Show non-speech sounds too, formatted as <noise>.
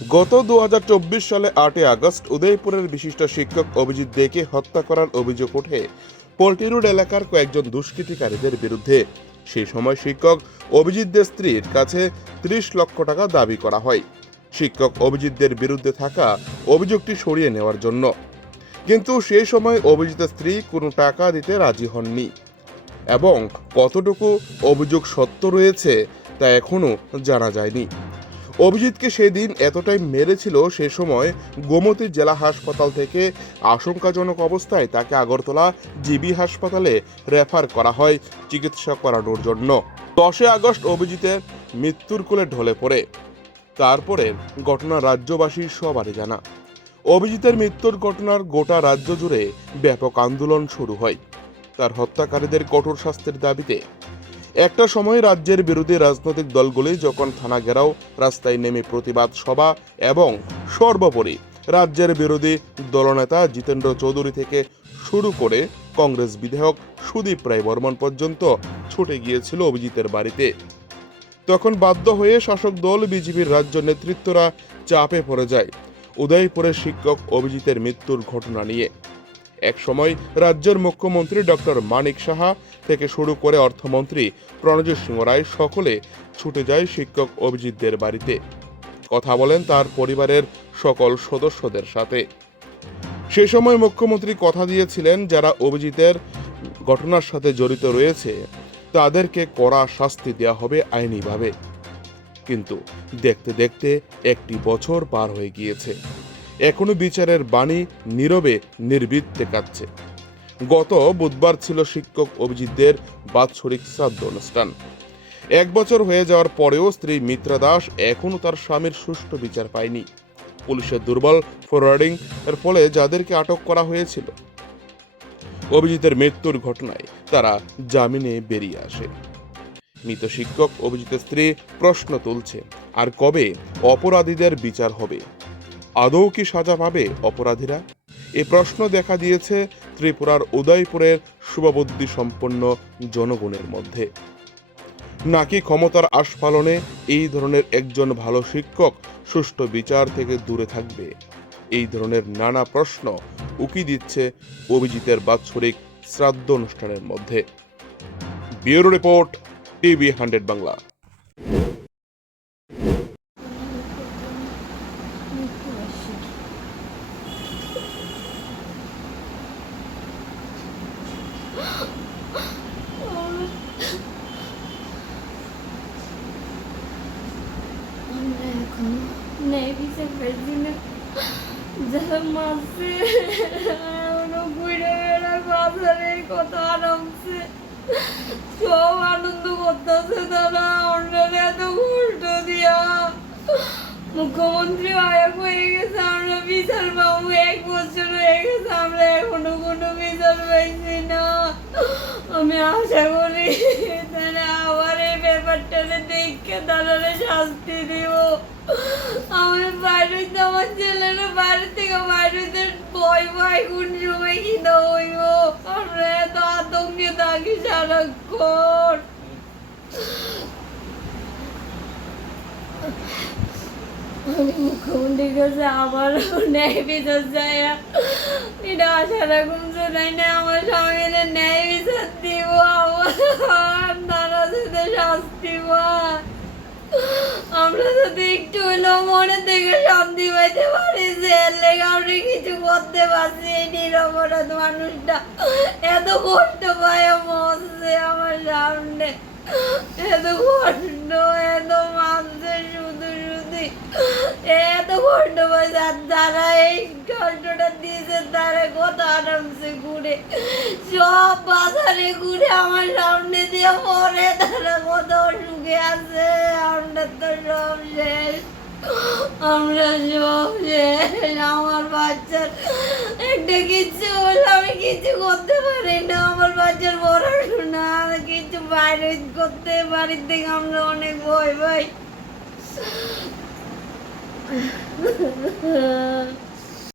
গত দু হাজার চব্বিশ সালে আটই আগস্ট উদয়পুরের বিশিষ্ট শিক্ষক অভিজিৎ দেকে হত্যা করার অভিযোগ ওঠে পোল্ট্রি রোড এলাকার কয়েকজন দুষ্কৃতিকারীদের বিরুদ্ধে। সেই সময় শিক্ষক অভিজিৎ দে স্ত্রীর কাছে ত্রিশ লক্ষ টাকা দাবি করা হয়। শিক্ষক অভিজিৎদের বিরুদ্ধে থাকা অভিযোগটি সরিয়ে নেওয়ার জন্য। কিন্তু সেই সময় অভিজিতের স্ত্রী কোনো টাকা দিতে রাজি হননি। এবং কতটুকু অভিযোগ সত্য রয়েছে তা এখনও জানা যায়নি। অভিজিৎকে সেদিন এতটাই মেরেছিল সে সময় গোমতী জেলা হাসপাতাল থেকে আশঙ্কাজনক অবস্থায় তাকে আগরতলা জিবি হাসপাতালে রেফার করা হয় চিকিৎসা করানোর জন্য। দশে আগস্ট অভিজিতের মৃত্যুর কোলে ঢলে পড়ে। তারপরে ঘটনা রাজ্যবাসীর সবারই জানা। অভিজিতের মৃত্যুর ঘটনার গোটা রাজ্য জুড়ে ব্যাপক আন্দোলন শুরু হয়। তার হত্যাকারীদের কঠোর শাস্তির দাবিতে একটা সময় রাজ্যের বিরোধী রাজনৈতিক দলগুলি যখন থানা ঘেরাও, রাস্তায় নেমে প্রতিবাদ সভা এবং সর্বোপরি রাজ্যের বিরোধী দলনেতা জিতেন্দ্র চৌধুরী থেকে শুরু করে কংগ্রেস বিধায়ক সুদীপ রায় বর্মন পর্যন্ত ছুটে গিয়েছিল অভিজিতের বাড়িতে। তখন বাধ্য হয়ে শাসক দল বিজেপির রাজ্য নেতৃত্বরা চাপে পড়ে যায়। উদয়পুরের শিক্ষক অভিজিতের মৃত্যুর ঘটনা নিয়ে। এক সময় রাজ্যের মুখ্যমন্ত্রী ডক্টর মানিক সাহা থেকে শুরু করে অর্থমন্ত্রী প্রণজিৎ সিংহ রায় সকলে ছুটে যায় শিক্ষক অভিজিৎদের বাড়িতে। কথা বলেন তার পরিবারের সকল সদস্যদের সাথে। সে সময় মুখ্যমন্ত্রী কথা দিয়েছিলেন যারা অভিজিতের ঘটনার সাথে জড়িত রয়েছে, তাদেরকে কড়া শাস্তি দেওয়া হবে আইনিভাবে। কিন্তু দেখতে দেখতে একটি বছর পার হয়ে গিয়েছে। এখনও বিচারের বাণী নীরবে নির্বৃত্তে কাটছে গত বুধবার ছিল শিক্ষক অভিজিৎদের বাৎসরিক শ্রাদ্ধ অনুষ্ঠান। এক বছর হয়ে যাওয়ার পরেও স্ত্রী মিত্রা দাস এখনও তার স্বামীর সুষ্ঠু বিচার পায়নি। পুলিশের দুর্বল ফরওয়ার্ডিং এর ফলে যাদেরকে আটক করা হয়েছিল, অভিজিতের মৃত্যুর ঘটনায় তারা জামিনে বেরিয়ে আসে। মৃত শিক্ষক অভিজিতের স্ত্রী প্রশ্ন তুলছে, আর কবে অপরাধীদের বিচার হবে? আদৌ কি সাজা পাবে অপরাধীরা? এ প্রশ্ন দেখা দিয়েছে ত্রিপুরার উদয়পুরের শুভবুদ্ধি সম্পন্ন জনগণের মধ্যে। নাকি ক্ষমতার আস্ফালনে এই ধরনের একজন ভালো শিক্ষক সুষ্ঠু বিচার থেকে দূরে থাকবে? এই ধরনের নানা প্রশ্ন উকি দিচ্ছে অভিজিতের বাৎসরিক শ্রাদ্ধ অনুষ্ঠানের মধ্যে। Bureau report TV hundred Bangla. আমরা এখনও নেভিতে পেয়েছি না যারা মাসে এখনও ঘুরে বেড়া বাজারে কত আরামসে সব আনন্দ করতেছে তারা আমরা এত কষ্ট দিয়া মুখ্যমন্ত্রী আয়া হয়ে গেছে, আমরা বিচার পাবো এক আশা করি তারা আবার এই ব্যাপারটাতে দেখে তারা শাস্তি দিব। আমার বাড়িতে, আমার ছেলেরা বাড়ি থেকে বাড়িতে ভয় ভয় কোন সময় কি না হইব আমরা এত আতঙ্কে থাকি সারাক্ষণ। আমি ন্যায় বিচার এটা আশা আমার ন্যায় বিচার তারা শাস্তি আমরা যদি একটু হলেও মনে থেকে শান্তি পাইতে পারি যে লেগে আমরা কিছু করতে পারছি, এই নিরপরাধ মানুষটা এত কষ্ট পায়, মরছে আমার সামনে। এত কষ্ট এত মানছে শুধু শুধু এত কষ্ট পাইছে আর যারা এই কষ্টটা দিয়েছে, তারা কত আরামসে ঘুরে, সব বাজারে ঘুরে আমার সামনে দিয়ে পরে তারা কত সুখে আছে, আমরা তো সব শেষ, আমরা সব শেষ, আমার বাচ্চার একটা কিচ্ছু হলে, আমি কিছু করতে পারি না, আমার বাচ্চার পড়াশোনা কিছু বাইরে করতে বাড়ির থেকে আমরা অনেক ভয় পাই। 嗯 <laughs> 呵